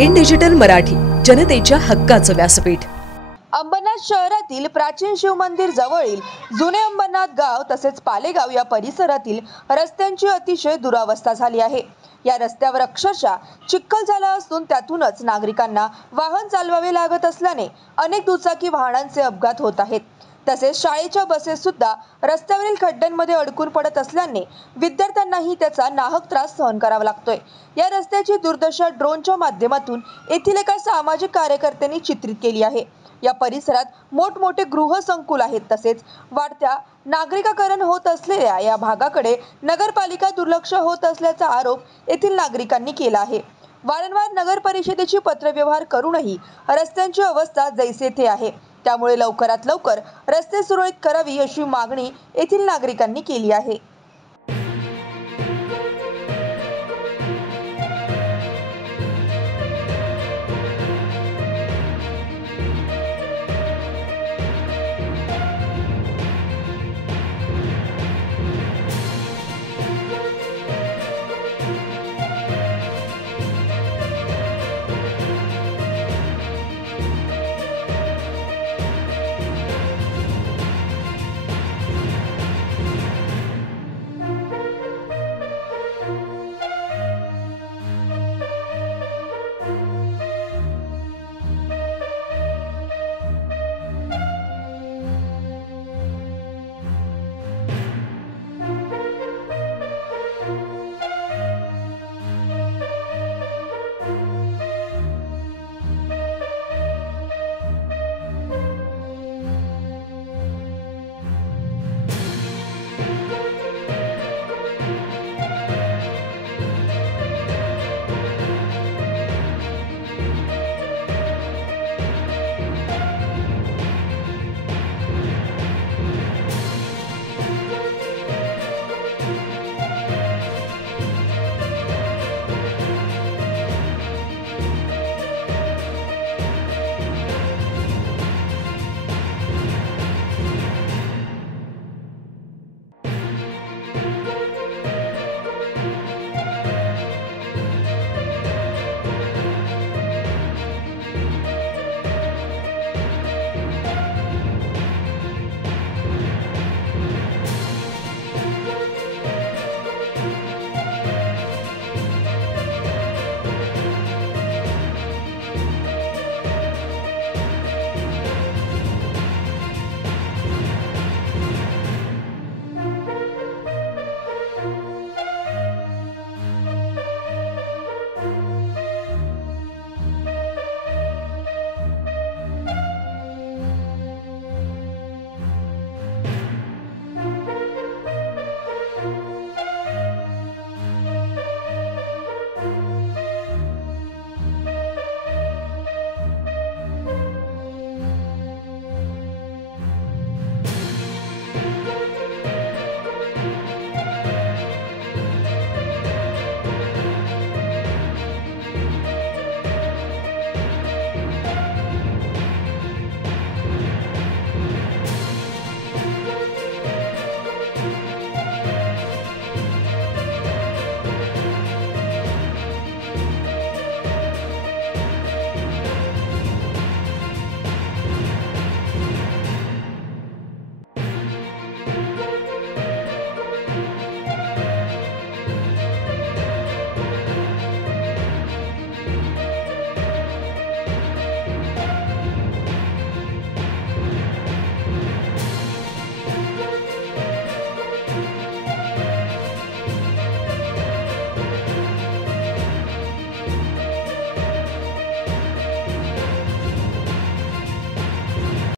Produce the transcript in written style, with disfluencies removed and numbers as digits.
In digital Marathi, जनतेच्या हक्काचं व्यासपीठ। अंबरनाथ शहरातील प्राचीन शिव मंदिर जवळील जुने अंबरनाथ गाव तसेच पालेगाव या परिसरातील रस्त्यांची अतिशय दुरावस्था झाली आहे। या रस्त्यावर अक्षरशः चिखल झाला असून त्यातूनच नागरिकांना वाहन चालवावे लागत असल्याने अनेक दुचाकी वाहनांचे अपघात होत आहेत। तसेच शाळेच्या बसेस सुद्धा रस्त्यावरील खड्ड्यांमध्ये अडकून पडत असल्याने विद्यार्थ्यांनाही त्याचा नाहक त्रास सहन करावा लागतोय। या रस्त्याची दुर्दशा ड्रोनच्या माध्यमातून येथील एका सामाजिक कार्यकर्त्यांनी चित्रित केली आहे। या परिसरात मोठमोठे गृहसंकुल आहेत, तसेच वाढत्या नागरिकीकरण होत असलेल्या या भागाकडे नगरपालिका दुर्लक्ष होत असल्याचा आरोप येथील नागरिकांनी केला आहे। वारंवार नगर परिषदेची पत्रव्यवहार करूनही रस्त्यांची अवस्था जैसे थे आहे। त्यामुळे लवकरात लवकर रस्ते सुरळीत करावी अशी मागणी येथील नागरिकांनी केली आहे।